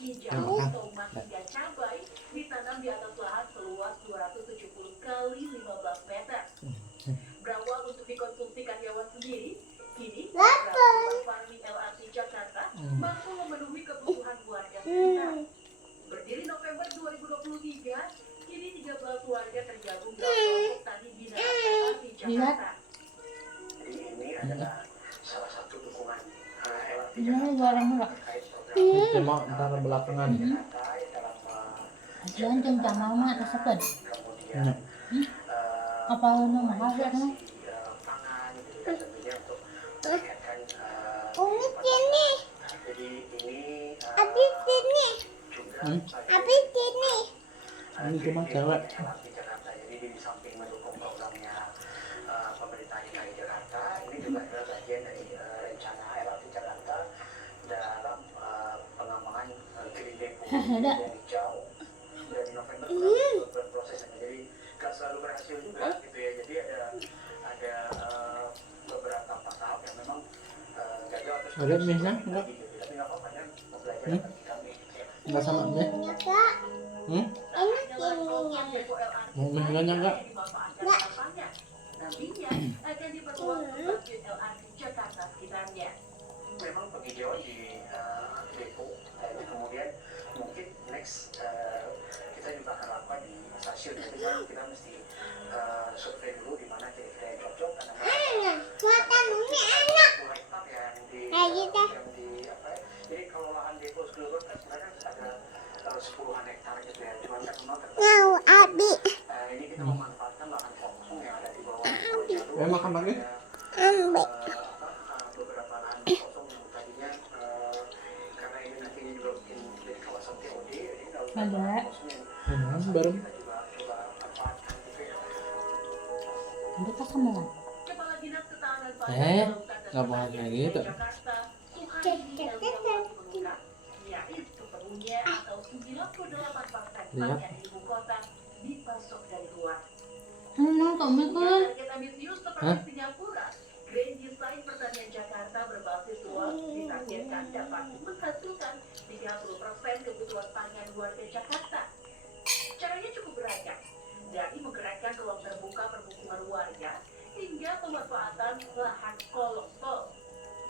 hijau, tomat hingga cabai ditanam di atas lahan seluas 270 kali 15 meter. Berawal untuk dikonsumsi karyawan sendiri, kini program farming LRT Jakarta mampu memenuhi kebutuhan warga sekitar. Berdiri November 2023, kini 13 warga tergabung dalam kelompok tani binaan LRT Jakarta. Ini adalah salah satu dukungan LRT Jakarta. Cuma antara belakangan. Ajian jam mama tersebut. Apa nama hasil kan? Umi sini. Abi sini. Abi sini. Ini cuma cewek. Jadi di samping mendukung programnya pemerintah DKI Jakarta, ini juga adalah bagian dari rencana LRT Jakarta dalam pengembangan Green Depo yang hijau. Dari November berproses, jadi nggak selalu berhasil juga gitu ya. Jadi ada beberapa tahap yang memang gagal terus. Ada mie-nya enggak? Tapi nggak apa-apa kan, belajar bagi kami. Enggak sama mie? Mau mie enggak? Nantinya akan diperluas stasiun LRT Jakarta sekitarnya. Memang penghijauan di depo, kemudian mungkin next kita juga akan lakukan di stasiun. Jadi kita mesti survei dulu di mana kira-kira yang cocok. Jadi kalau lahan depo seluruh kan sebenarnya ada 10-an hektar gitu ya. Cuman kan memang Abi. ini kita memanfaatkan lahan kosong yang ada di bawah jalur. Makan lagi? Beberapa lahan kosong yang tadinya karena ini nantinya juga mungkin jadi kawasan TOD, jadi kalau lahan kosong yang Baru. kita juga coba manfaatkan gitu ya. Nanti pas sama lah. Kepala Dinas Ketahanan Pangan Nggak mau kayak gitu. Jakarta, Suhadi Elwani mengungkap, yaitu sepenuhnya atau 98% pangan di ibu kota dipasok dari luar. Kami kan. Target ambisius seperti Singapura, Grand Design Pertanian Jakarta berbasis luas ditargetkan dapat menghasilkan 30% kebutuhan pangan warga Jakarta. Caranya cukup beragam, dari menggerakkan ruang terbuka permukiman warga hingga pemanfaatan lahan kolong tol.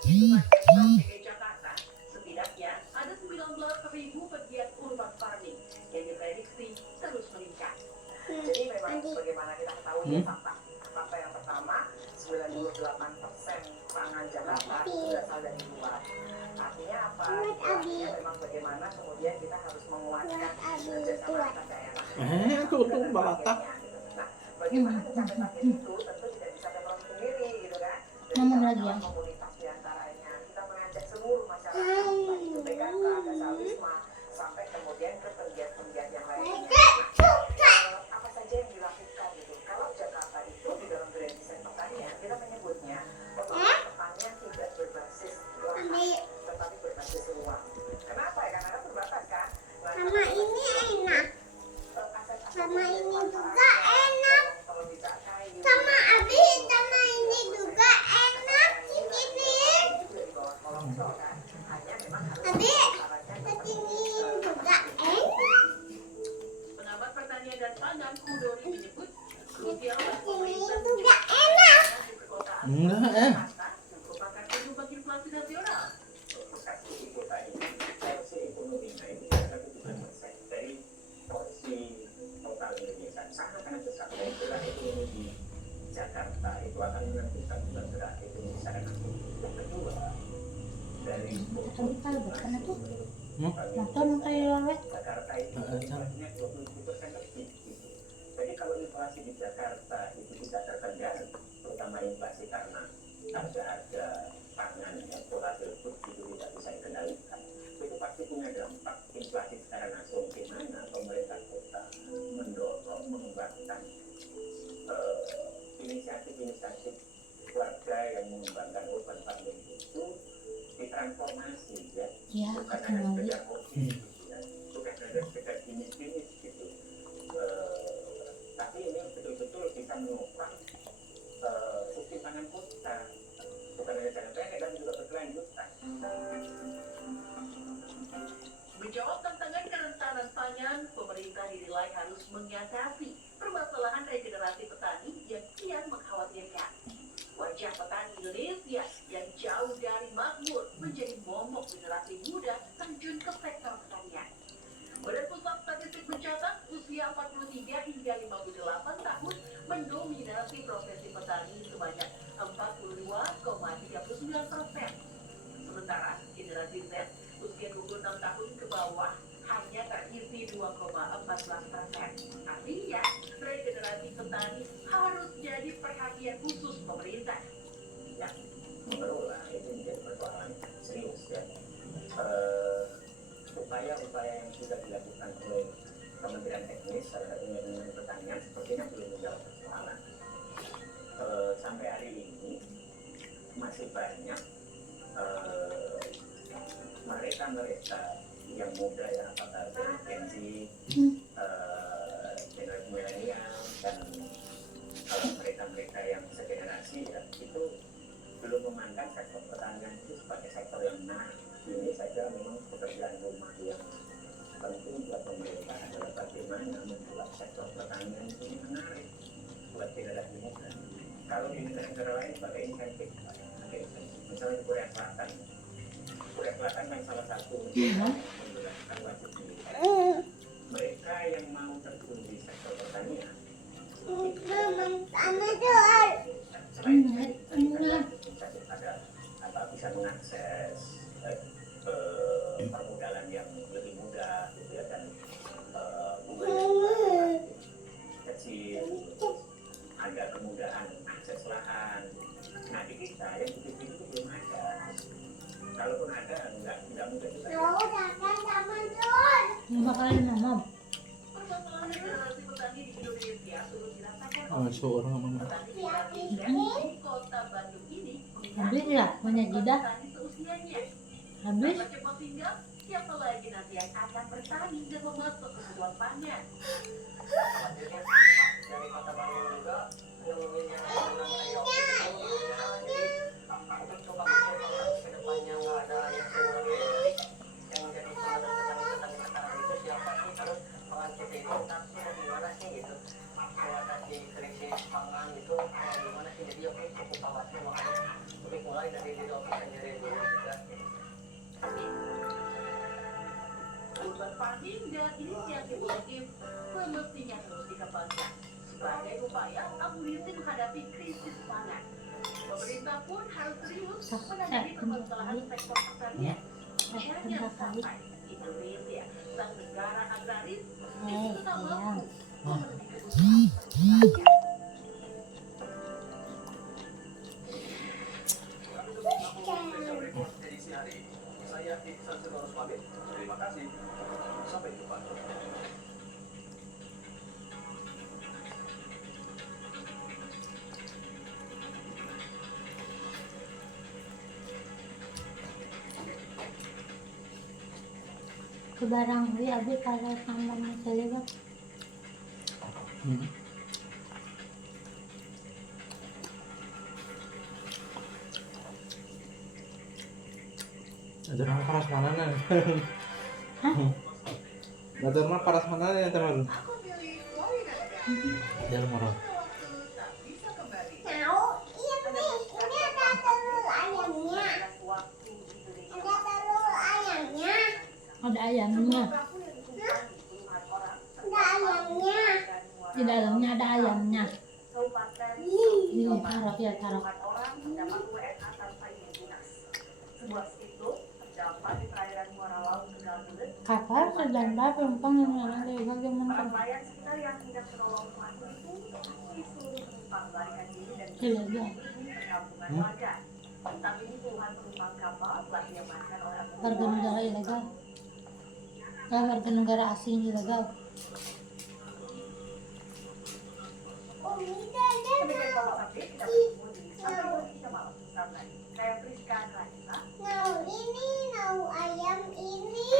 Hitungan Pemprov DKI Jakarta, setidaknya ada 19.000 pegiat urban farming yang diprediksi terus meningkat. Jadi memang bagaimana kita ketahui ya fakta yang pertama, 98% pangan Jakarta berasal dari luar. Artinya apa? Artinya memang bagaimana kemudian kita harus menguatkan kerjasama antar daerah. Tuh balata. Nah, bagaimana mencapai target itu tentu tidak bisa Pemprov sendiri gitu kan. Namun lagi ya. Komunitas diantaranya kita mengajak seluruh masyarakat, baik itu PKK, Dasar Wisma, sampai kemudian ke pegiat-pegiat yang lainnya. Apa saja yang dilakukan gitu. Kalau Jakarta itu di dalam Grand Design Pertanian kita menyebutnya pertanian tidak berbasis lahan, tetapi berbasis ruang. Kenapa ya? Karena terbatas kan. Nah, Sama ini enak. Sama ini juga enak. Sama Abi, sama ini juga enak. Ini. Abi, ini juga enak. Pengamat pertanian dan pangan Kudori menyebut krusial Ini juga enak. Enggak, merupakan penyumbang inflasi nasional. Dari porsi total Indonesia sangat besar. Itulah ekonomi di Jakarta itu akan menentukan bergerak Indonesia dan yang kedua dari Kalau bukan itu, nonton kayak lewat. Jakarta itu inflasinya 20% lebih. Jadi kalau inflasi di Jakarta itu tidak terkendali, terutama inflasi karena harga pangan yang volatil itu tidak bisa dikendalikan, itu pasti punya dampak inflasi secara langsung. Di mana pemerintah kota mendorong mengembangkan inisiatif-inisiatif warga yang mengembangkan urban farming itu ditransformasi ya, bukan hanya sekedar hobi gitu ya, bukan hanya sekedar gimmick-gimmick gitu, tapi ini betul-betul bisa menopang sistem pangan kota, bukan hanya jangka pendek dan juga berkelanjutan. Menjawab menilai harus mengatasi permasalahan regenerasi petani yang kian mengkhawatirkan. Wajah petani Indonesia yang jauh dari makmur menjadi momok generasi muda terjun ke sektor pertanian. Badan Pusat Statistik mencatat usia 43 hingga 58 tahun mendominasi profesi petani sebanyak 42,39%. Sementara generasi Z usia 26 tahun ke bawah hanya terisi 2,14%. Artinya, regenerasi petani harus jadi perhatian khusus pemerintah. Ya, mengelola itu menjadi persoalan serius ya. Upaya-upaya yang sudah dilakukan oleh Kementerian Teknis, salah satunya dengan pertanian, sepertinya belum menjawab persoalan. Sampai hari ini masih banyak mereka yang muda ya, apakah dari Gen Z, generasi milenial, dan mereka-mereka yang segenerasi ya, itu belum memandang sektor pertanian itu sebagai sektor yang menarik. Ini saja memang pekerjaan rumah yang penting buat pemerintah adalah bagaimana membuat sektor pertanian itu menarik buat generasi muda. Kalau di negara lain sebagai insentif, misalnya di Korea Selatan kan salah satu yang menggunakan wajib militer. Mereka yang mau terjun di sektor pertanian ada bisa mengakses permodalan yang lebih mudah gitu ya, dan bunga kecil, ada kemudahan akses lahan. Nah di kita yang begitu itu belum ada. Kalaupun ada tidak mudah juga. Makanan mama. Permasalahan regenerasi petani di Indonesia turut dirasakan Oh, seorang mana? petani di kota Bandung ini. Habis ya, banyak jeda. Petani seusianya. Habis. Tanpa cepat tinggal, siapa lagi nanti yang akan bertani dan memasak kebutuhan pangan? Hadirnya dari kota Bandung juga fenomena yang jadi untuk coba ke depannya nggak ada yang yang jadi petani sekarang itu siapa sih, terus mengancam itu tapi gimana sih gitu mengatasi krisis pangan itu gimana sih. Jadi oke, cukup khawatir, makanya lebih mulai dari diri ofisnya nyari dulu juga. Urban farming dan inisiatif kolektif semestinya terus dikembangkan sebagai upaya amunisi menghadapi krisis pangan. Pemerintah pun harus serius menangani permasalahan sektor pertanian. Jangan sampai Indonesia, sang negara agraris, itu tak mampu memenuhi kebutuhan rakyat. Edisi hari ini, saya Iksan Sitorus pamit. Terima kasih. Sampai jumpa. Ke barang gue habis kalau tambah masih lewat. Ajar mah paras mana nih? Ajar mah paras mana nih teman? Aku pilih Florida. Jalan marah. Waktu tak bisa kembali. Tahu, ini ada telur ayamnya. Waktu Indonesia. Ada telur ayamnya. Ada ayamnya. Ada ayamnya. Di dalamnya ada ayamnya. Ini taruh ya taruh. Kapal sedang penumpang yang mana dari bagaimana? Ilegal. Warga negara ilegal. Warga negara asing ilegal. Nau ini, nau ayam ini.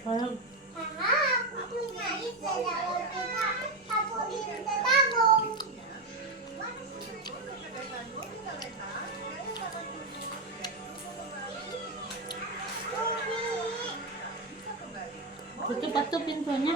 Kalau Aku punya ide kalau kita taburin ke tabung. Tutup pintunya.